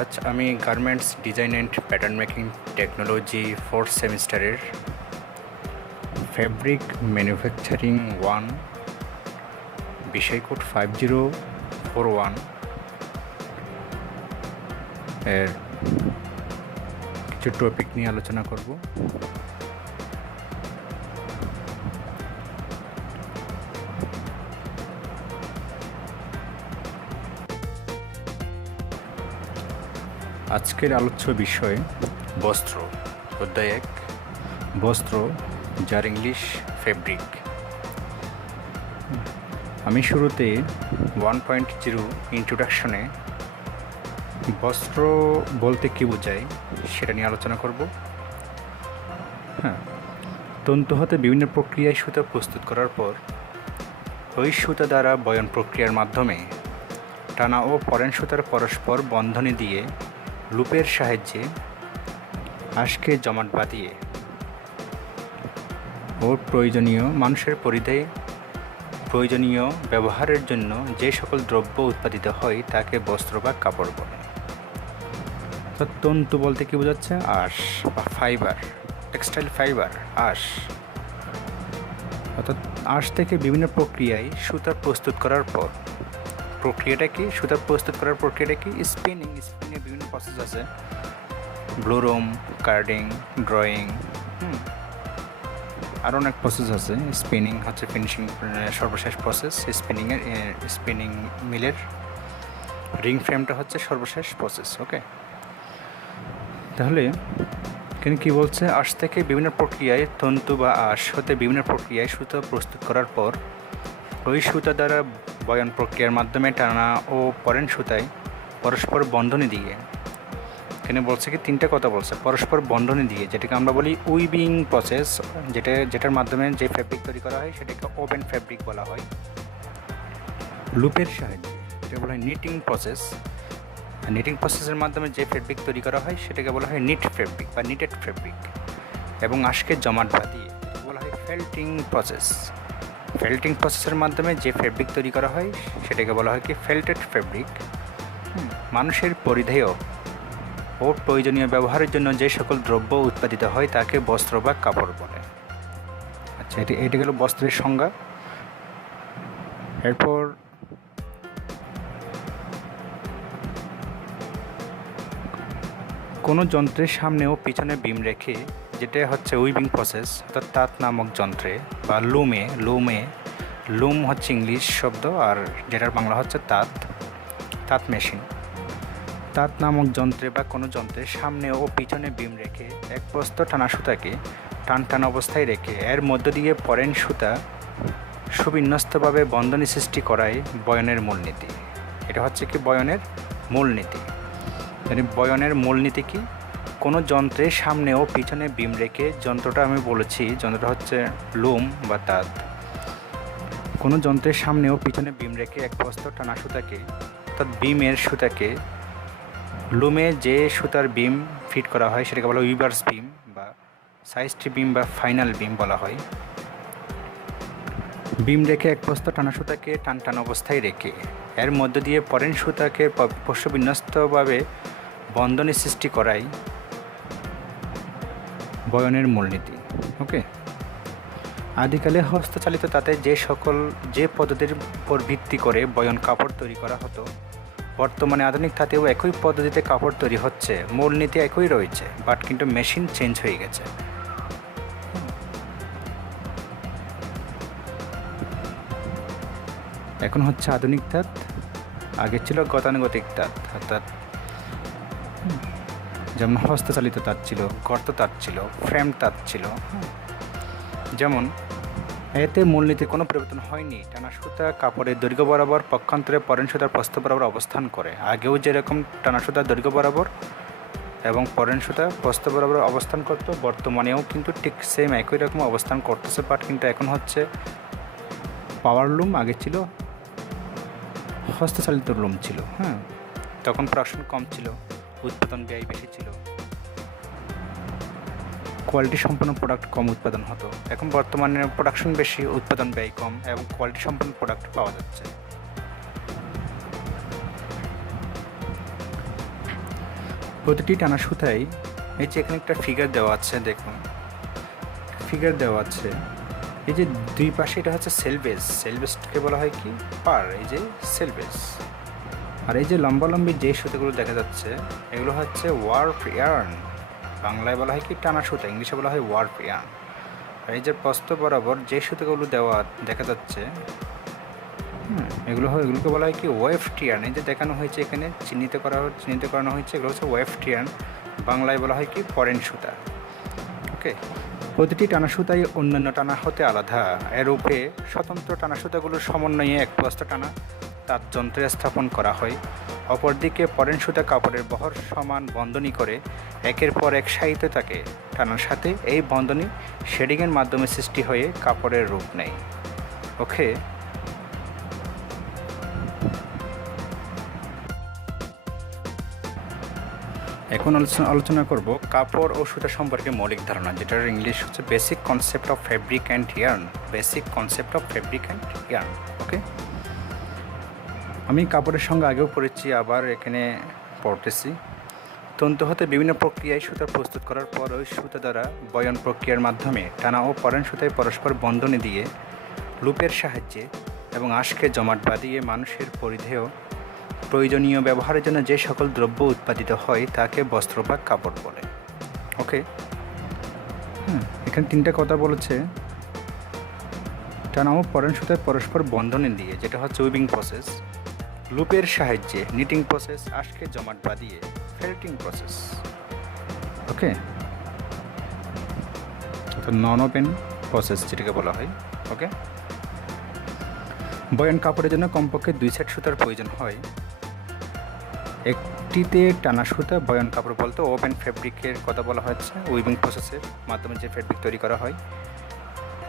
আজ আমি garments design and pattern making technology 4th সেমিস্টারের ফ্যাব্রিক ম্যানুফ্যাকচারিং 1 বিষয় কোড 5041 এর কিছু টপিক নিয়ে আলোচনা করব। আজকের আলোচ্য বিষয় বস্ত্র, অধ্যায় 1 বস্ত্র, যার ইংলিশ ফেব্রিক। আমি শুরুতে 1.0 ইন্ট্রোডাকশনে বস্ত্র বলতে কী বোঝায় সেটা নিয়ে আলোচনা করব। তন্তু হতে বিভিন্ন প্রক্রিয়ায় সুতা প্রস্তুত করার পর ওই সুতা দ্বারা বয়ন প্রক্রিয়ার মাধ্যমে টানা ও পরেন সুতার পরস্পর বন্ধনী দিয়ে লুপের সাহায্যে আঁশকে জমাট বাঁধিয়ে ও মানুষের পরিধেয় প্রয়োজনীয় ব্যবহারের জন্য যে সকল দ্রব্য উৎপাদিত হয় তাকে বস্ত্র বা কাপড় বলে। তন্তু বলতে কি বোঝাচ্ছে? আঁশ বা ফাইবার, টেক্সটাইল ফাইবার, আঁশ। অর্থাৎ আঁশ থেকে বিভিন্ন প্রক্রিয়ায় সুতা প্রস্তুত করার পর সুতা প্রস্তুত করার প্রক্রিয়াটা কি? স্পিনিংয়ে বিভিন্ন প্রসেস আছে, ব্লোরুম, কার্ডিং, ড্রয়িং, আরও অনেক প্রসেস আছে। স্পিনিং হচ্ছে ফিনিশিং সর্বশেষ প্রসেস, স্পিনিং মিলের রিং ফ্রেমটা হচ্ছে সর্বশেষ প্রসেস। ওকে, তাহলে এখানে কী বলছে? আঁশ থেকে বিভিন্ন প্রক্রিয়ায় তন্তু বা আঁশ হতে বিভিন্ন প্রক্রিয়ায় সুতা প্রস্তুত করার পর ওই সুতা দ্বারা বয়ন প্রক্রিয়ার মাধ্যমে টানা ও পরেন সুতায় পরস্পর বন্ধনী দিয়ে, এখানে বলছে কি তিনটা কথা বলছে, পরস্পর বন্ধনী দিয়ে, যেটাকে আমরা বলি উইভিং প্রসেস, যেটার মাধ্যমে যে ফ্যাব্রিক তৈরি করা হয় সেটাকে ওপেন ফ্যাব্রিক বলা হয়। লুপের সাহায্যে যেটা বলা হয় নিটিং প্রসেস, নিটিং প্রসেসের মাধ্যমে যে ফ্যাব্রিক তৈরি করা হয় সেটাকে বলা হয় নিট ফ্যাব্রিক বা নিটেড ফ্যাব্রিক। এবং আঁশকে জমাট বাঁধিয়ে বলা হয় ফেল্টিং প্রসেস। ফেল্টিং প্রসেসের মাধ্যমে যে ফ্যাব্রিক তৈরি করা হয় সেটাকে বলা হয় কি? ফেল্টেড ফ্যাব্রিক। মানুষের পরিধেয় ও প্রয়োজনীয় ব্যবহারের জন্য যে সকল দ্রব্য উৎপাদিত হয় তাকে বস্ত্র বা কাপড় বলে। আচ্ছা, এটি হলো বস্ত্রের সংজ্ঞা। এরপর কোনো যন্ত্রের সামনে ও পিছনে বিম রেখে, যেটা হচ্ছে উইভিং প্রসেস, অর্থাৎ তাঁত নামক যন্ত্রে বা লুম হচ্ছে ইংলিশ শব্দ, আর যেটার বাংলা হচ্ছে তাঁত মেশিন। তাঁত নামক যন্ত্রে বা কোনো যন্ত্রের সামনে ও পিছনে বিম রেখে এক প্রস্থ টানা সুতাকে টান অবস্থায় রেখে এর মধ্য দিয়ে পরেন সুতা সুবিন্যস্তভাবে বন্ধনী সৃষ্টি করাই বয়নের মূলনীতি। এটা হচ্ছে কি? বয়নের মূলনীতি। মানে বয়নের মূলনীতি কি? কোনো যন্ত্রের সামনে ও পিছনে বিম রেখে, যন্ত্রটা আমি বলেছি, যন্ত্রটা হচ্ছে লুম বা তাঁত। কোনো যন্ত্রের সামনে ও পিছনে বিম রেখে এক প্রস্থ টানা সুতাকে, অর্থাৎ বিমের সুতাকে লুমে যে সুতার বিম ফিট করা হয় সেটাকে বলা হয় উইভার্স বিম বা সাইজটি বিম বা ফাইনাল বিম বলা হয়। বিম রেখে এক প্রস্থ টানা সুতাকে টান অবস্থায় রেখে এর মধ্য দিয়ে পরেন সুতাকে বিন্যস্তভাবে বন্ধনী সৃষ্টি করাই বয়নের মূলনীতি। ওকে, আদিকালে হস্তচালিত তাতে যে পদ্ধতির উপর ভিত্তি করে বয়ন কাপড় তৈরি করা হতো, বর্তমানে আধুনিক তাতেও একই পদ্ধতিতে কাপড় তৈরি হচ্ছে, মূলনীতি একই রয়েছে, বাট কিন্তু মেশিন চেঞ্জ হয়ে গেছে। এখন হচ্ছে আধুনিক তাঁত, আগে ছিল গতানুগতিক তাঁত, অর্থাৎ যেমন হস্তচালিত তাঁত ছিল, গর্ত তাঁত ছিল, ফ্রেম তাঁত ছিল। যেমন এতে মূলনীতির কোনো পরিবর্তন হয়নি। টানা সুতা কাপড়ের দৈর্ঘ্য বরাবর পক্ষান্তরে পরেন সুতার প্রস্থ বরাবর অবস্থান করে। আগেও যেরকম টানা সুতার দৈর্ঘ্য বরাবর এবং পরেন সুতা প্রস্থ বরাবর অবস্থান করত, বর্তমানেও কিন্তু ঠিক সেম একই রকম অবস্থান করতেছে, বাট কিন্তু এখন হচ্ছে পাওয়ার লুম, আগে ছিল হস্তচালিত লুম ছিল। তখন প্রোডাকশন কম ছিল, উৎপাদন ব্যয় বেশি ছিল, কোয়ালিটি সম্পন্ন প্রোডাক্ট কম উৎপাদন হতো। এখন বর্তমানে প্রোডাকশন বেশি, উৎপাদন ব্যয় কম এবং কোয়ালিটি সম্পন্ন প্রোডাক্ট পাওয়া যাচ্ছে। প্রতিটি টানা সুতায় এই যে এখানে একটা ফিগার দেওয়া আছে, দেখুন ফিগার দেওয়া আছে। এই যে দুই পাশে এটা হচ্ছে সেলভেজকে বলা হয় কি পার, এই যে সেলভেজ। আর এই যে লম্বালম্বি যে সুতাগুলো দেখা যাচ্ছে এগুলো হচ্ছে ওয়ার্প ইয়ার্ন, বাংলায় বলা হয় কি টানা সুতা, ইংলিশে বলা হয় ওয়ার্প ইয়ার্ন। আর এই যে প্রস্থ বরাবর যে সুতাগুলো দেওয়া দেখা যাচ্ছে এগুলোকে বলা হয় কি ওয়েফট ইয়ার্ন। এই যে দেখানো হয়েছে এখানে চিহ্নিত করানো হয়েছে, এগুলো হচ্ছে ওয়েফট ইয়ার্ন, বাংলায় বলা হয় কি পরেন সুতা। ওকে, প্রতিটি টানা সুতাই অন্যান্য টানা হতে আলাদা। এর উপরে স্বতন্ত্র টানা সুতাগুলোর সমন্বয়ে এক প্রস্থ টানা তার যন্ত্রে স্থাপন করা হয়। অপরদিকে পরেন সুতা কাপড়ের বহর সমান বন্ধনী করে একের পর এক সাহিত্য থাকে টানার সাথে। এই বন্ধনী শেডিংয়ের মাধ্যমে সৃষ্টি হয়ে কাপড়ের রূপ নেয়। ওকে, এখন আলোচনা করব কাপড় ও সুতা সম্পর্কে মৌলিক ধারণা, যেটার ইংলিশ হচ্ছে basic concept of fabric and yarn. Basic concept of fabric and yarn. Okay, আমি কাপড়ের সঙ্গে আগেও পড়েছি, আবার এখানে পড়তেছি। তন্তু হতে বিভিন্ন প্রক্রিয়ায় সুতা প্রস্তুত করার পর ওই সুতা দ্বারা বয়ন প্রক্রিয়ার মাধ্যমে টানা ও পরান সুতায় পরস্পর বন্ধনী দিয়ে লুপের সাহায্যে এবং আঁশকে জমাট বাঁধিয়ে মানুষের পরিধেয় প্রয়োজনীয় ব্যবহারের জন্য যে সকল দ্রব্য উৎপাদিত হয় তাকে বস্ত্র বা কাপড় বলে। ওকে, এখানে তিনটা কথা বলেছে। টানা ও পরান সুতায় পরস্পর বন্ধনী দিয়ে, যেটা হচ্ছে উইভিং প্রসেস, লুপের সাহায্যে নিটিং প্রসেস, আঁশকে জমাট বাঁধিয়ে ফেল্টিং প্রসেস। ওকে, নন ওপেন প্রসেস যেটাকে বলা হয়। ওকে, বয়ান কাপড়ের জন্য কমপক্ষে 2 সেট সুতার প্রয়োজন হয়। একটিতে টানা সুতা বয়ান কাপড় বলতে ওপেন ফ্যাব্রিকের কথা বলা হচ্ছে। উইভিং প্রসেসের মাধ্যমে যে ফ্যাব্রিক তৈরি করা হয়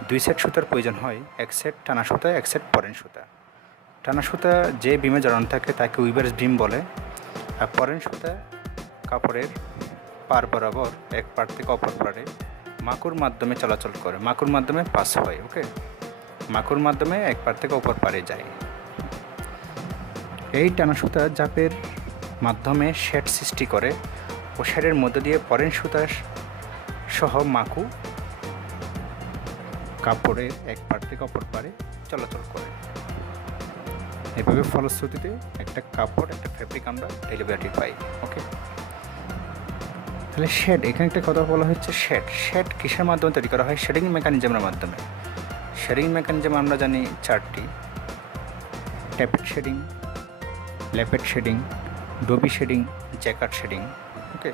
2 সেট সুতার প্রয়োজন হয়, 1 সেট টানা সুতা, 1 সেট পরেন সুতা। টানা সুতা যে বিমে জড়ানো থাকে তাকে উইভার্স বিম বলে, আর পরেন সুতা কাপড়ের পার বরাবর এক পার থেকে অপর পারে মাকুর মাধ্যমে চলাচল করে, মাকুর মাধ্যমে পাস হয়। ওকে, মাকুর মাধ্যমে এক পার থেকে অপর পারে যায়। এই টানা সুতা জাপের মাধ্যমে শেড সৃষ্টি করে ও শেডের মধ্য দিয়ে পরেন সুতা সহ মাকু কাপড়ের এক পার থেকে অপর পারে চলাচল করে। এভাবে ফলশ্রুতিতে একটা কাপড়, একটা ফ্যাব্রিক আমরা ডেলিভারি পাই। ওকে, তাহলে শেড, এখানে একটা কথা বলা হচ্ছে শেড কিসের মাধ্যমে তৈরি করা হয়? শেডিং মেকানিজমের মাধ্যমে। শেডিং মেকানিজম আমরা জানি 4টি: tappet shedding, lapped shedding, dobby shedding, jacquard shedding. Okay,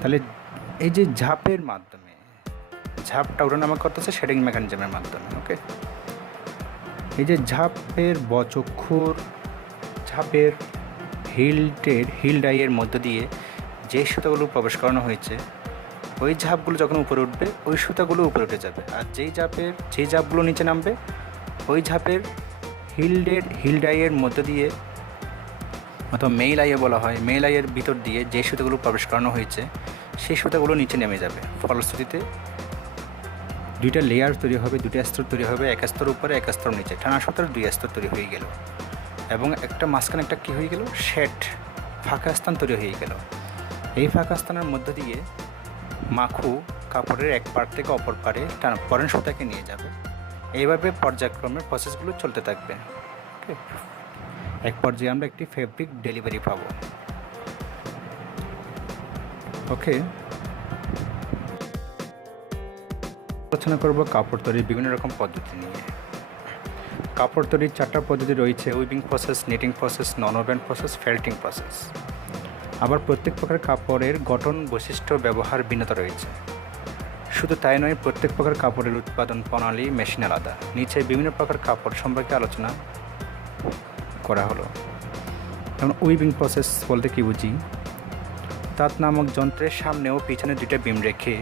তাহলে এই যে ঝাপের মাধ্যমে, ঝাপটা ওঠানামা করতেছে শেডিং মেকানিজমের মাধ্যমে। ওকে, এই যে ঝাপের বচক্ষুর, ঝাপের হিল ডাইয়ের মধ্য দিয়ে যে সুতাগুলো প্রবেশ করানো হয়েছে, ওই ঝাপগুলো যখন উপরে উঠবে ওই সুতাগুলো উপরে উঠে যাবে, আর যেই ঝাপগুলো নিচে নামবে ওই ঝাপের হিল ডাইয়ের মধ্য দিয়ে, অথবা মেইল আইয়ে বলা হয়, মেইল আইয়ের ভিতর দিয়ে যে সুতাগুলো প্রবেশ করানো হয়েছে সেই সুতাগুলো নিচে নেমে যাবে। ফলশ্রুতিতে 2টা লেয়ার তৈরি হবে, 2টা স্তর তৈরি হবে, 1 স্তর উপরে 1 স্তর নিচে। টানা সুতার 2 স্তর তৈরি হয়ে গেল এবং একটা মাঝখানে একটা কী হয়ে গেল, শেড, ফাঁকা স্থান তৈরি হয়ে গেল। এই ফাঁকা স্থানের মধ্য দিয়ে মাখু কাপড়ের এক পার থেকে অপর পারে পরেন সুতাকে নিয়ে যাবে। এইভাবে পর্যায়ক্রমে প্রসেসগুলো চলতে থাকবে। ওকে, এক পর্যায়ে আমরা একটি ফেব্রিক ডেলিভারি পাবো। ওকে, আলোচনা করব কাপড় তৈরির বিভিন্ন রকম পদ্ধতি নিয়ে। কাপড় তৈরির 4টা পদ্ধতি রয়েছে: weaving process, knitting process, non woven process, felting process. আবার প্রত্যেক প্রকার কাপড়ের গঠন, বৈশিষ্ট্য, ব্যবহার ভিন্নতা রয়েছে। শুধু তাই নয়, প্রত্যেক প্রকার কাপড়ের উৎপাদন প্রণালী, মেশিন আলাদা। নিচে বিভিন্ন প্রকার কাপড় সম্পর্কে আলোচনা করা হলো। যেমন উইভিং প্রসেস বলতে কী বুঝি? তাঁত নামক যন্ত্রের সামনে ও পিছনে 2টা বিম রেখে,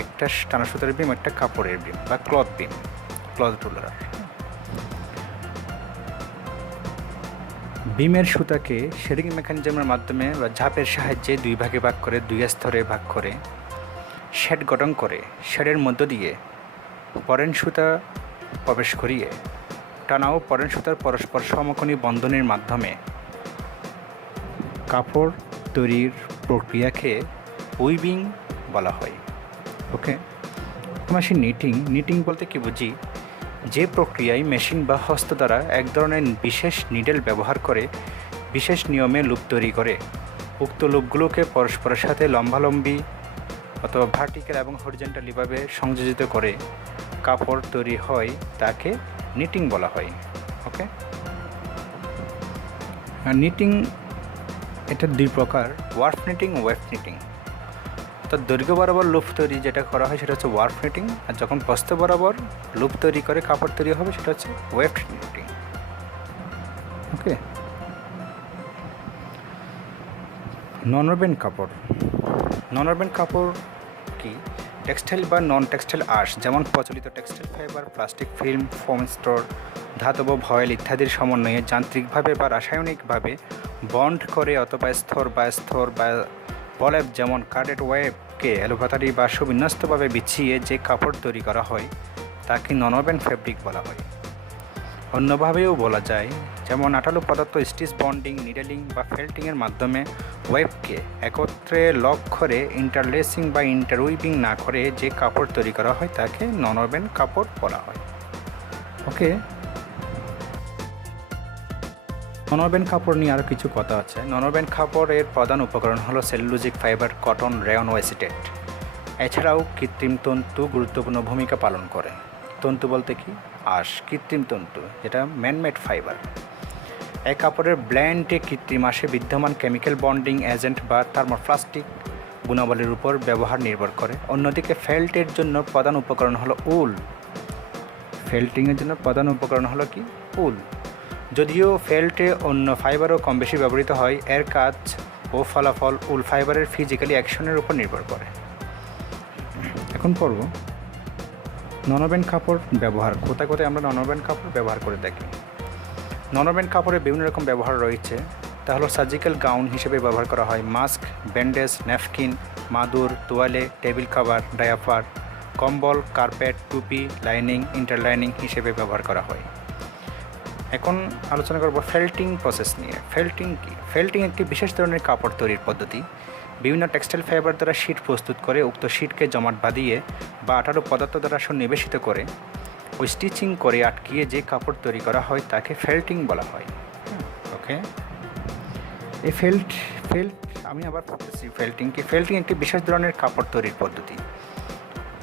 একটা টানা সুতার বিম, একটা কাপড়ের বিম বা ক্লথ বিম, ক্লথ রোলার। বিমের সুতাকে শেডিং মেকানিজমের মাধ্যমে বা ঝাপের সাহায্যে 2 ভাগে ভাগ করে, 2 স্তরে ভাগ করে শেড গঠন করে শেডের মধ্য দিয়ে পরেন সুতা প্রবেশ করিয়ে টানা ও পরেন সুতার পরস্পর সমকোণী বন্ধনের মাধ্যমে কাপড় তৈরির প্রক্রিয়াকে উইভিং বলা হয়। ওকে, এখন আসি নিটিং বলতে কি বুঝি? যে প্রক্রিয়ায় মেশিন বা হস্ত দ্বারা এক ধরনের বিশেষ নিডেল ব্যবহার করে বিশেষ নিয়মে লুপ তৈরি করে উক্ত লুপগুলোকে পরস্পরের সাথে লম্বালম্বি অথবা ভার্টিক্যাল এবং হরিজন্টালিভাবে সংযোজিত করে কাপড় তৈরি হয় তাকে নিটিং বলা হয়। ওকে, নিটিং এটা দুই প্রকার, ওয়ার্ফ নিটিং, ওয়েভ নিটিং। তো দৈর্ঘ্য বরাবর লুপ তৈরি যেটা করা হয় সেটা হচ্ছে ওয়ার্ফ নিটিং, আর যখন প্রস্থ বরাবর লুপ তৈরি করে কাপড় তৈরি হবে সেটা হচ্ছে ওয়েভ নিটিং। ওকে, নন-ওভেন কাপড় কি? টেক্সটাইল বা নন টেক্সটাইল আঁশ, যেমন প্রচলিত textile fibre, plastic film, foam store, ধাতব ভয়েল ইত্যাদির সমন্বয়ে যান্ত্রিকভাবে বা রাসায়নিকভাবে বন্ড করে অথবা স্তর বা বলেব যেমন কার্ডেড ওয়েবকে এলোপাতারি বা সুবিন্যস্তভাবে বিছিয়ে যে কাপড় তৈরি করা হয় তাকে নন-ওভেন ফ্যাব্রিক বলা হয়। অন্যভাবেও বলা যায়, যেমন আঠালো পদার্থ স্টিচ বন্ডিং, নিডেলিং বা ফেল্টিংয়ের মাধ্যমে ওয়েবকে একত্রে লক করে ইন্টারলেসিং বা ইন্টারউইভিং না করে যে কাপড় তৈরি করা হয় তাকে নন-ওভেন কাপড় বলা হয়। ওকে, নন-ওভেন কাপড় নিয়ে আরও কিছু কথা আছে। নন-ওভেন কাপড়ের প্রধান উপকরণ হলো সেলুলোজিক ফাইবার, কটন, রেয়ন ও অ্যাসিটেট। এছাড়াও কৃত্রিম তন্তু গুরুত্বপূর্ণ ভূমিকা পালন করে। তন্তু বলতে কি? আঁশ, কৃত্রিম তন্তু, যেটা ম্যানমেড ফাইবার। এই কাপড়ের ব্ল্যান্ডে কৃত্রিম আঁশে বিদ্যমান কেমিক্যাল বন্ডিং এজেন্ট বা থার্মোপ্লাস্টিক গুণাবলীর উপর ব্যবহার নির্ভর করে। অন্যদিকে ফেল্টের জন্য প্রধান উপকরণ হলো উল। ফেল্টিংয়ের জন্য প্রধান উপকরণ হলো কি? উল। যদিও ফেল্টে অন্য ফাইবারও কম বেশি ব্যবহৃত হয়, এর কাজ ও ফলাফল উল ফাইবারের ফিজিক্যালি অ্যাকশনের উপর নির্ভর করে। এখন পড়ব নন-ওভেন কাপড় ব্যবহার। কোথায় আমরা নন-ওভেন কাপড় ব্যবহার করে থাকি। নন-ওভেন কাপড়ের বিভিন্ন রকম ব্যবহার রয়েছে। তা হলো সার্জিক্যাল গাউন হিসেবে ব্যবহার করা হয়, মাস্ক, ব্যান্ডেজ, ন্যাপকিন, মাদুর, তোয়ালে, টেবিল কভার, ডায়াপার, কম্বল, কার্পেট, টুপি, লাইনিং, ইন্টারলাইনিং হিসেবে ব্যবহার করা হয়। এখন আলোচনা করব ফেল্টিং প্রসেস নিয়ে। ফেল্টিং কি? ফেল্টিং একটি বিশেষ ধরনের কাপড় তৈরির পদ্ধতি। বিভিন্ন টেক্সটাইল ফাইবার দ্বারা শীট প্রস্তুত করে উক্ত শীটকে জমাট বাঁধিয়ে বা আঠালো পদার্থ দ্বারা সন্নিবেশিত করে ও স্টিচিং করে আটকিয়ে যে কাপড় তৈরি করা হয় তাকে ফেল্টিং বলা হয়। ওকে, এই ফেল্ট আমি আবার বলতেছি ফেল্টিং কি? ফেল্টিং একটি বিশেষ ধরনের কাপড় তৈরির পদ্ধতি।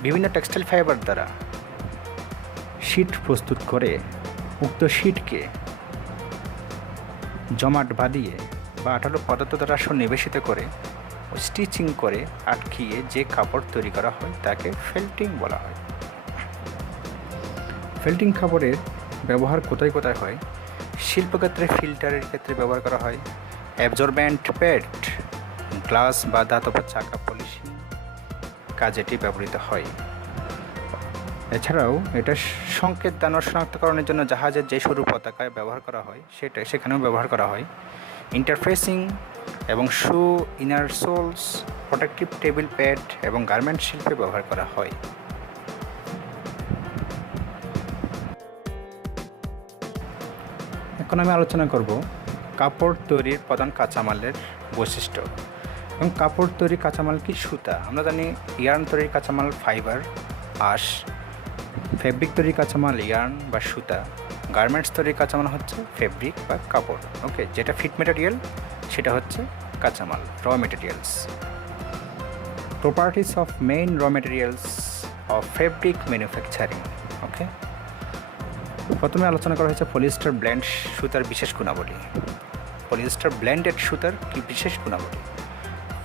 বিভিন্ন টেক্সটাইল ফাইবার দ্বারা শীট প্রস্তুত করে উক্ত শীটকে জমাট বাঁধিয়ে বা আঠালো পদার্থ দ্বারা সন্নিবেশিত করে স্টিচিং করে আটকিয়ে যে কাপড় তৈরি করা হয় তাকে ফেল্টিং বলা হয়। ফেল্টিং কাপড়ের ব্যবহার কোথায় হয়? শিল্পক্ষেত্রে ফিল্টারের ক্ষেত্রে ব্যবহার করা হয়, অ্যাবজর্ব্যান্ট প্যাড, গ্লাস বা ধাতব চাকা পলিশিং কাজে এটি ব্যবহৃত হয়। এছাড়াও এটা সংকেত দান ও শনাক্তকরণের জন্য জাহাজের যে সরু পতাকায় ব্যবহার করা হয় সেখানেও ব্যবহার করা হয়। ইন্টারফেসিং এবং shoe, inner soles, protective table pad এবং গার্মেন্ট শিল্পে ব্যবহার করা হয়। এখন আমি আলোচনা করব কাপড় তৈরির প্রধান কাঁচামালের বৈশিষ্ট্য। এবং কাপড় তৈরির কাঁচামাল কি? সুতা। আমরা জানি ইয়ার্ন তৈরির কাঁচামাল ফাইবার, আঁশ। ফেব্রিক তৈরির কাঁচামাল ইয়ার্ন বা সুতা। গার্মেন্টস তৈরির কাঁচামাল হচ্ছে ফেব্রিক বা কাপড়। ওকে, যেটা ফিট মেটেরিয়াল সেটা হচ্ছে কাঁচামাল, raw materials. Properties of main raw materials of fabric manufacturing. Okay, প্রথমে আলোচনা করা হয়েছে পলিয়েস্টার ব্লেন্ড সুতার বিশেষ গুণাবলী। পলিয়েস্টার ব্লেন্ডেড সুতার কি বিশেষ গুণাবলী?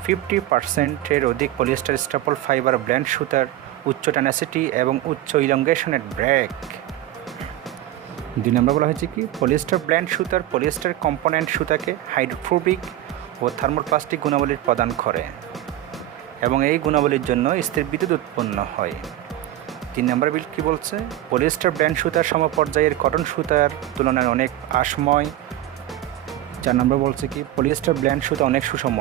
50%-এর অধিক পলিয়েস্টার স্টাপল ফাইবার ব্লেন্ড সুতার উচ্চ টেনাসিটি এবং উচ্চ ইলংগেশনের ব্রেক। 2 নম্বর বলা হয়েছে কি? পলিয়েস্টার ব্লেন্ড সুতার পলিয়েস্টার কম্পোনেন্ট সুতাকে হাইড্রোফোবিক ও থার্মোপ্লাস্টিক গুণাবলী প্রদান করে এবং এই গুণাবলীর জন্য স্থির বিদ্যুৎ উৎপন্ন হয়। 3 নম্বর বিল কি বলছে? পলিয়েস্টার ব্লেন্ড সুতার সমপর্যায়ের কটন সুতার তুলনায় অনেক আঁশময়। 4 নম্বর বলছে কি? পলিয়েস্টার ব্লেন্ড সুতা অনেক সুষম।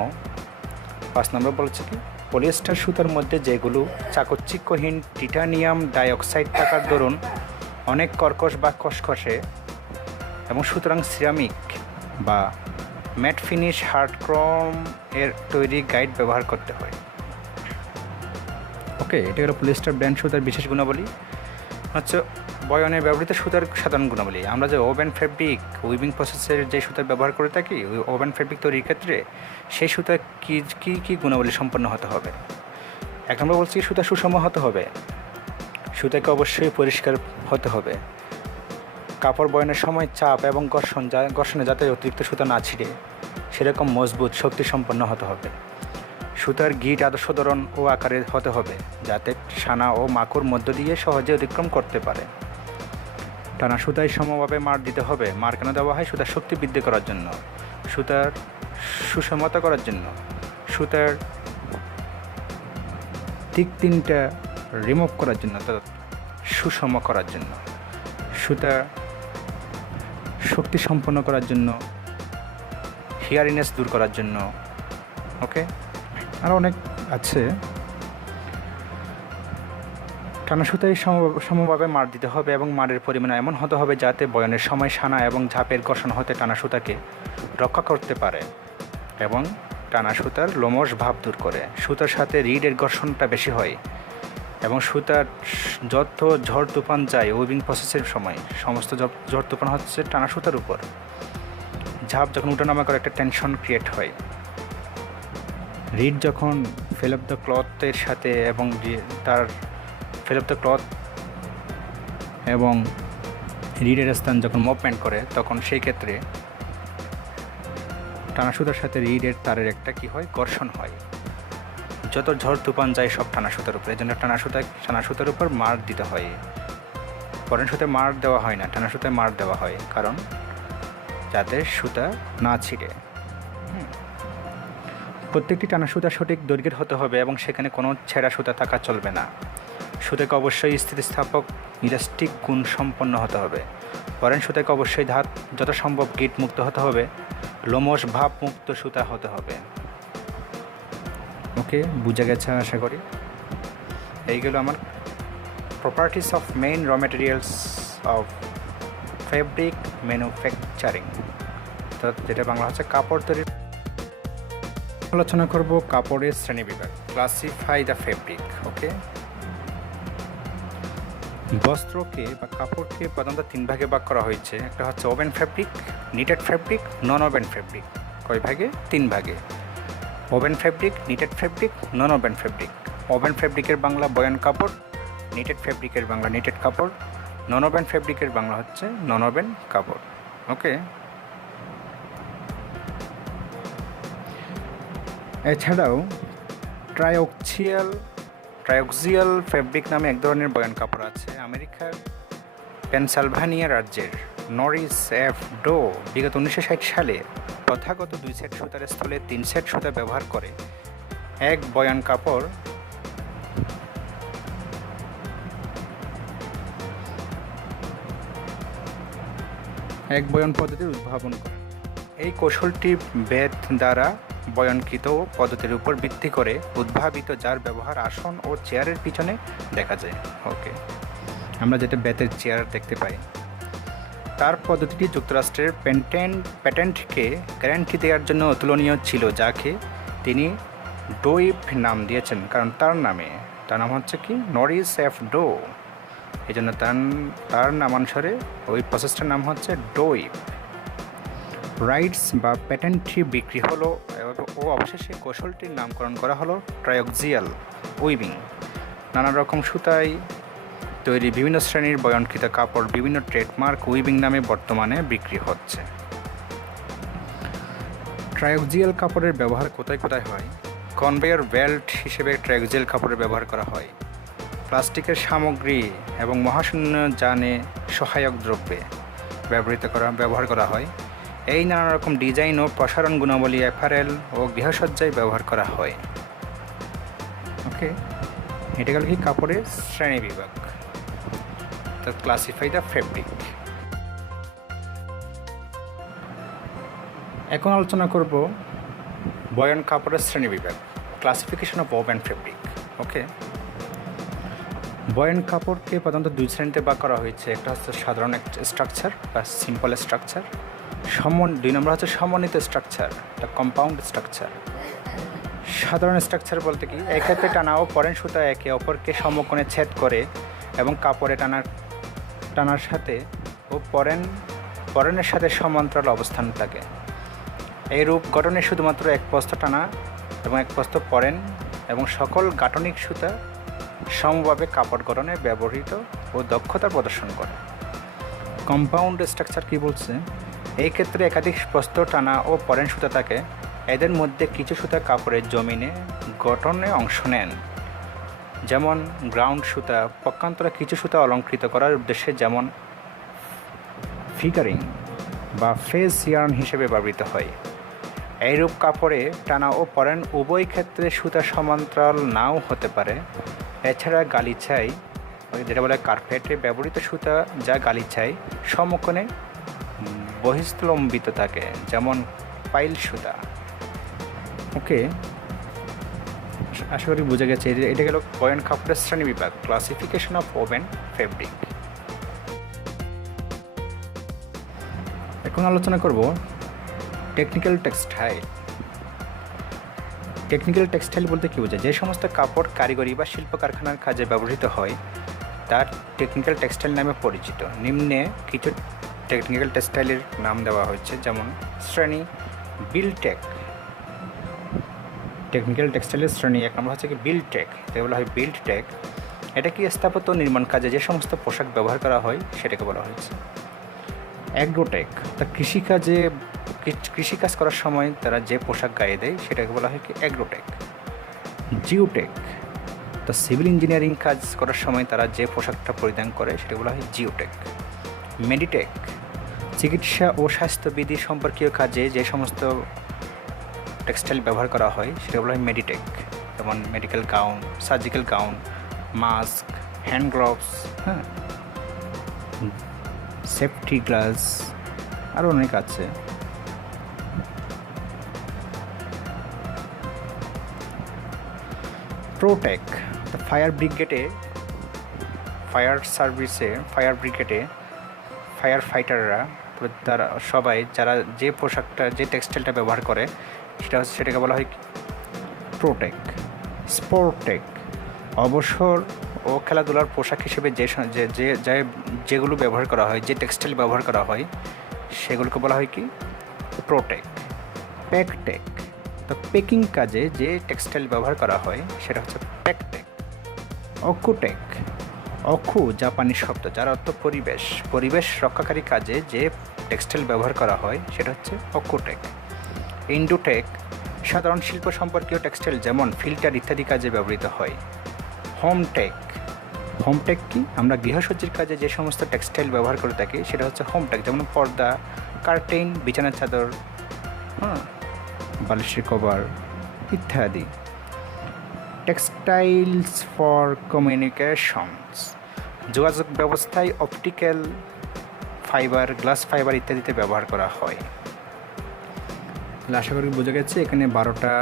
5 নম্বর বলছে কি? পলিয়েস্টার সুতার মধ্যে যেগুলো চাকচিক্যহীন টাইটানিয়াম ডাইঅক্সাইড থাকার দরুন অনেক কর্কশ বা খসখসে এবং সুতরাং সিরামিক বা ম্যাট ফিনিশ হার্ড ক্রোম এর তৈরি গাইড ব্যবহার করতে হয়। ওকে, এটা হলো পলিস্টার ব্র্যান্ড সুতার বিশেষ গুণাবলী। হচ্ছে বয়নে ব্যবহৃত সুতার সাধারণ গুণাবলী। আমরা যে ওভেন ফেব্রিক উইভিং প্রসেসের যে সুতা ব্যবহার করে থাকি ওই ওভেন ফেব্রিক তৈরির ক্ষেত্রে সেই সুতা কী কী কী গুণাবলী সম্পন্ন হতে হবে। এক নম্বর বলছি সুতা সুষম হতে হবে, সুতাকে অবশ্যই পরিষ্কার হতে হবে। কাপড় বয়নের সময় চাপ এবং ঘর্ষণে যাতে অতিরিক্ত সুতা না ছিঁড়ে সেরকম মজবুত শক্তি সম্পন্ন হতে হবে। সুতার গিট আদর্শ ধরন ও আকারে হতে হবে যাতে সানা ও মাকুর মধ্য দিয়ে সহজে অতিক্রম করতে পারে। টানা সুতায় সমভাবে মার দিতে হবে। মার কেন দেওয়া হয়? সুতার শক্তি বৃদ্ধি করার জন্য, সুতার সুষমতা করার জন্য, সুতার দিক তিনটা রিমুভ করার জন্য, অর্থাৎ সুষম করার জন্য, সুতা শক্তি সম্পন্ন করার জন্য, হিয়ারিনেস দূর করার জন্য। ওকে, আরও অনেক আছে। টানা সুতায় সমভাবে মার দিতে হবে এবং মারের পরিমাণ এমন হতে হবে যাতে বয়নের সময় সানা এবং ঝাঁপের ঘর্ষণ হতে টানা সুতাকে রক্ষা করতে পারে এবং টানা সুতার লোমশ ভাব দূর করে। সুতার সাথে রিডের ঘর্ষণটা বেশি হয় এবং সুতার যত ঝড় তুফান যায় উইভিং প্রসেসের সময় সমস্ত ঝড় তুফান হচ্ছে টানা সুতার উপর। ঝাঁপ যখন উঠানামা করে একটা টেনশন ক্রিয়েট হয়। রিড যখন ফেল অফ দ্য ক্লথের সাথে এবং তার ফেল অফ দ্য ক্লথ এবং রিডের স্থান যখন মুভমেন্ট করে তখন সেই ক্ষেত্রে টানা সুতার সাথে রিডের তারের একটা কী হয়, ঘর্ষণ হয়। যত ঝড় তুফান যায় সব টানা সুতার উপরে, এই জন্য টানা সুতার উপর মার দিতে হয়। পরের সুতায় মার দেওয়া হয় না, টানা সুতায় মার দেওয়া হয়, কারণ যাতে সুতা না ছিঁড়ে। প্রত্যেকটি টানা সুতা সঠিক দৈর্ঘ্যের হতে হবে এবং সেখানে কোনো ছেঁড়া সুতা থাকা চলবে না। সুতাকে অবশ্যই স্থিতিস্থাপক ইলাস্টিক গুণ সম্পন্ন হতে হবে। পরেন সুতাকে অবশ্যই যত সম্ভব গিট মুক্ত হতে হবে, লোমশ ভাব মুক্ত সুতা হতে হবে। ওকে, বুঝা গেছে আশা করি। এইগুলো আমার properties of main raw materials of fabric manufacturing, তো যেটা বাংলা হচ্ছে কাপড় তৈরি। আলোচনা করব কাপড়ের শ্রেণীবিভাগ, ক্লাসিফাই দ্য ফেব্রিক। ওকে, বস্ত্রকে বা কাপড়কে প্রধানত তিন ভাগে ভাগ করা হয়েছে। একটা হচ্ছে woven fabric, knitted fabric, non woven fabric. কয় ভাগে? তিন ভাগে। Woven fabric, knitted fabric, non woven fabric. Woven ফেব্রিকের বাংলা বয়ান কাপড়, নিটেড ফেব্রিকের বাংলা নিটেড কাপড়, নন ওভেন ফেব্রিকের বাংলা হচ্ছে নন ওভেন কাপড়। ওকে, এছাড়াও ট্রাইঅক্সিয়াল ফেব্রিক নামে এক ধরনের বয়ান কাপড় আছে। আমেরিকার পেনসিলভানিয়া রাজ্যের নরিস এফ ডো বিগত 1960 সালে প্রথাগত 2 সেট সুতার স্থলে 3 সেট সুতা ব্যবহার করে এক বয়ান কাপড় পদ্ধতির উদ্ভাবন করেন। এই কৌশলটি বেত দ্বারা বয়নকৃত পদ্ধতির উপর ভিত্তি করে উদ্ভাবিত, যার ব্যবহার আসন ও চেয়ারের পিছনে দেখা যায়। ওকে, আমরা যেটা বেতের চেয়ার দেখতে পাই। তার পদ্ধতিটি যুক্তরাষ্ট্রের প্যাটেন্টকে গ্যারান্টি দেওয়ার জন্য অতুলনীয় ছিল, যাকে তিনি ডোইপ নাম দিয়েছেন, কারণ তার নাম হচ্ছে কি নরিস এফ ডো। এই জন্য তার নামানুসারে ওই প্রসেসটার নাম হচ্ছে ডোইপ। রাইটস বা প্যাটেন্টটি বিক্রি হলো ও অবশেষে কৌশলটির নামকরণ করা হলো ট্রাইঅক্সিয়াল উইভিং। নানা রকম সুতায় তৈরি বিভিন্ন শ্রেণীর বয়নকৃত কাপড় বিভিন্ন ট্রেডমার্ক উইভিং নামে বর্তমানে বিক্রি হচ্ছে। ট্রাইঅক্সিয়াল কাপড়ের ব্যবহার কোথায় কোথায় হয়? কনভেয়র বেল্ট হিসেবে ট্রাইঅক্সিয়াল কাপড়ের ব্যবহার করা হয়। প্লাস্টিকের সামগ্রী এবং মহাশূন্য যানে সহায়ক দ্রব্যে ব্যবহার করা হয়। এই নানা রকম ডিজাইন ও প্রসারণ গুণাবলী অ্যাপারেল ও গৃহসজ্জায় ব্যবহার করা হয়। ওকে, এটা গেল কি কাপড়ের শ্রেণী বিভাগ, তো ক্লাসিফাই দ্য ফেব্রিক। এখন আলোচনা করব বয়ান কাপড়ের শ্রেণী বিভাগ, ক্লাসিফিকেশন অফ ওভেন ফেব্রিক। ওকে, বয়ান কাপড়কে প্রধানত 2 শ্রেণীতে ভাগ করা হয়েছে। একটা হচ্ছে সাধারণ স্ট্রাকচার বা সিম্পল স্ট্রাকচার, দুই নম্বর হচ্ছে সমন্বিত স্ট্রাকচার, এটা কম্পাউন্ড স্ট্রাকচার। সাধারণ স্ট্রাকচার বলতে কি, এক্ষেত্রে টানা ও পরেন সুতা একে অপরকে সমকোণে ছেদ করে এবং কাপড়ে টানার সাথে ও পরেনের সাথে সমান্তরাল অবস্থান থাকে। এই রূপ গঠনে শুধুমাত্র এক প্রস্থ টানা এবং এক প্রস্থ পরেন এবং সকল গাঠনিক সুতা সমভাবে কাপড় গঠনে ব্যবহৃত ও দক্ষতা প্রদর্শন করে। কম্পাউন্ড স্ট্রাকচার কি বলছে, এই ক্ষেত্রে একাধিক প্রস্থ টানা ও পরেন সুতা থাকে। এদের মধ্যে কিছু সুতা কাপড়ের জমিনে গঠনে অংশ নেন, যেমন গ্রাউন্ড সুতা। পক্ষান্তরে কিছু সুতা অলঙ্কৃত করার উদ্দেশ্যে, যেমন ফিগারিং বা ফেস ইয়ার্ন হিসেবে ব্যবহৃত হয়। এইরূপ কাপড়ে টানা ও পরেন উভয় ক্ষেত্রে সুতা সমান্তরাল নাও হতে পারে। এছাড়া গালিচাই, যেটা বলে কার্পেটে ব্যবহৃত সুতা, যা গালিচায় সমকোণে বহিস্তলম্বিত থাকে, যেমন পাইল সুতা। ওকে, আশা করি বোঝা গেছে। এটা গেল বয়ন কাপড়ের শ্রেণী বিভাগ, ক্লাসিফিকেশন অফ ওভেন ফেব্রিক। এখন আলোচনা করব টেকনিক্যাল টেক্সটাইল। টেকনিক্যাল টেক্সটাইল বলতে কী বোঝায়, যে সমস্ত কাপড় কারিগরি বা শিল্প কারখানার কাজে ব্যবহৃত হয় তার টেকনিক্যাল টেক্সটাইল নামে পরিচিত। নিম্নে কিছু টেকনিক্যাল টেক্সটাইলের নাম দেওয়া হয়েছে, যেমন শ্রেণী বিলটেক। টেকনিক্যাল টেক্সটাইলের শ্রেণী 1 নম্বর হচ্ছে কি বিলটেক, এটাকে বলা হয় বিল্টটেক। এটা কি স্থাপত্য নির্মাণ কাজে যে সমস্ত পোশাক ব্যবহার করা হয় সেটাকে বলা হয়েছে। অ্যাগ্রোটেক, তা কৃষিকাজ করার সময় তারা যে পোশাক গায়ে দেয় সেটাকে বলা হয় কি অ্যাগ্রোটেক। জিওটেক, তা সিভিল ইঞ্জিনিয়ারিং কাজ করার সময় তারা যে পোশাকটা পরিধান করে সেটা বলা হয় জিওটেক। মেডিটেক, চিকিৎসা ও স্বাস্থ্যবিধি সম্পর্কীয় কাজে যে সমস্ত টেক্সটাইল ব্যবহার করা হয় সেটা বলা হয় মেডিটেক, যেমন medical gown, surgical gown, mask, hand gloves, safety glass, আরও অনেক আছে। প্রোটেক, ফায়ার ব্রিগেডে ফায়ার ফাইটাররা তারা সবাই যারা যে পোশাকটা যে টেক্সটাইলটা ব্যবহার করে সেটাকে বলা হয় প্রোটেক। স্পোর্টেক, অবসর ও খেলাধুলার পোশাক হিসেবে যেগুলো ব্যবহার করা হয়, যে টেক্সটাইল ব্যবহার করা হয় সেগুলোকে বলা হয় কি প্রোটেক। প্যাকটেক, তো পেকিং কাজে যে টেক্সটাইল ব্যবহার করা হয় সেটা হচ্ছে প্যাকটেক। অকুটেক, অকু জাপানি শব্দ যার অর্থ পরিবেশ রক্ষাকারী কাজে যে টেক্সটাইল ব্যবহার করা হয় সেটা হচ্ছে অকুটেক। ইন্ডোটেক, সাধারণ শিল্প সম্পর্কীয় টেক্সটাইল যেমন ফিল্টার ইত্যাদি কাজে ব্যবহৃত হয়। হোমটেক কি, আমরা গৃহসজ্জির কাজে যে সমস্ত টেক্সটাইল ব্যবহার করে থাকি সেটা হচ্ছে হোমটেক, যেমন পর্দা, কার্টেন, বিছানার চাদর, বালিশের কভার ইত্যাদি। টেক্সটাইলস ফর কমিউনিকেশনস, যোগাযোগ ব্যবস্থায় অপটিক্যাল ফাইবার, গ্লাস ফাইবার ইত্যাদিতে ব্যবহার করা হয়। আশা করি বোঝা গেছে। এখানে 12টা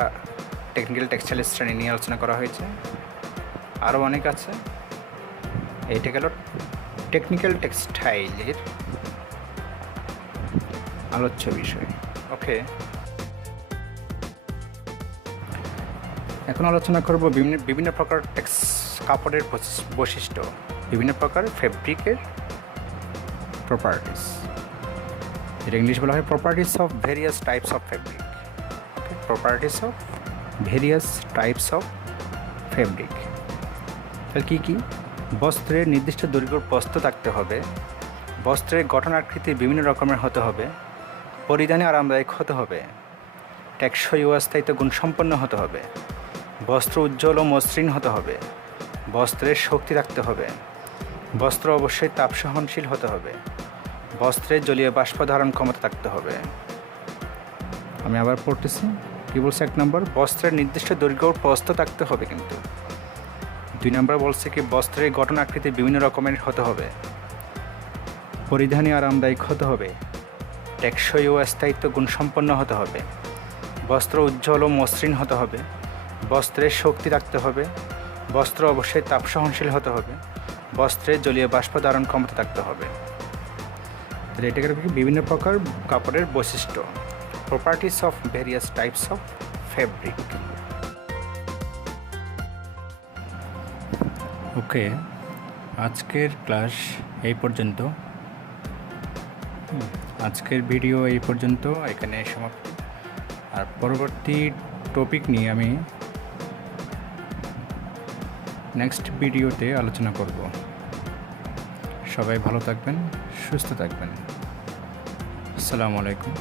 টেকনিক্যাল টেক্সটাইলের শ্রেণী নিয়ে আলোচনা করা হয়েছে, আরও অনেক আছে। এইটা গেল টেকনিক্যাল টেক্সটাইলের আলোচ্য বিষয়। ওকে, এখন আলোচনা করব বিভিন্ন প্রকার কাপড়ের বৈশিষ্ট্য, বিভিন্ন প্রকার ফেব্রিকের প্রপার্টিস। এটা ইংলিশ বলা হয় properties of various types of fabric. Properties of various types of fabric. তাহলে কী বস্ত্রের নির্দিষ্ট দৈর্ঘ্যের প্রস্থ থাকতে হবে, বস্ত্রের গঠন আকৃতি বিভিন্ন রকমের হতে হবে, পরিধানে আরামদায়ক হতে হবে, টেকসই ও অস্থায়িত্ব গুণসম্পন্ন হতে হবে, বস্ত্র উজ্জ্বল ও মসৃণ হতে হবে, বস্ত্রের শক্তি থাকতে হবে, বস্ত্র অবশ্যই তাপ সহনশীল হতে হবে, বস্ত্রের জলীয় বাষ্প ধারণ ক্ষমতা থাকতে হবে। আমি আবার পড়তেছি, কী বলছে? 1 নম্বর, বস্ত্রের নির্দিষ্ট দৈর্ঘ্য ও প্রস্থ থাকতে হবে, কিন্তু 2 নম্বর বলছে কি বস্ত্রের গঠন আকৃতি বিভিন্ন রকমের হতে হবে, পরিধানে আরামদায়ক হতে হবে, টেকসই ও স্থায়িত্ব গুণসম্পন্ন হতে হবে, বস্ত্র উজ্জ্বল ও মসৃণ হতে হবে, বস্ত্রের শক্তি রাখতে হবে, বস্ত্র অবশ্যই তাপ সহনশীল হতে হবে, বস্ত্রের জলীয় বাষ্প ধারণ ক্ষমতা থাকতে হবে। তাহলে এটাকে বিভিন্ন প্রকার কাপড়ের বৈশিষ্ট্য, properties of various types of fabric. Okay, আজকের ক্লাস এই পর্যন্ত, আজকের ভিডিও এই পর্যন্ত, এখানে সমাপ্ত। আর পরবর্তী টপিক নিয়ে আমি নেক্সট ভিডিওতে আলোচনা করব। সবাই ভালো থাকবেন, সুস্থ থাকবেন। আসসালামু আলাইকুম।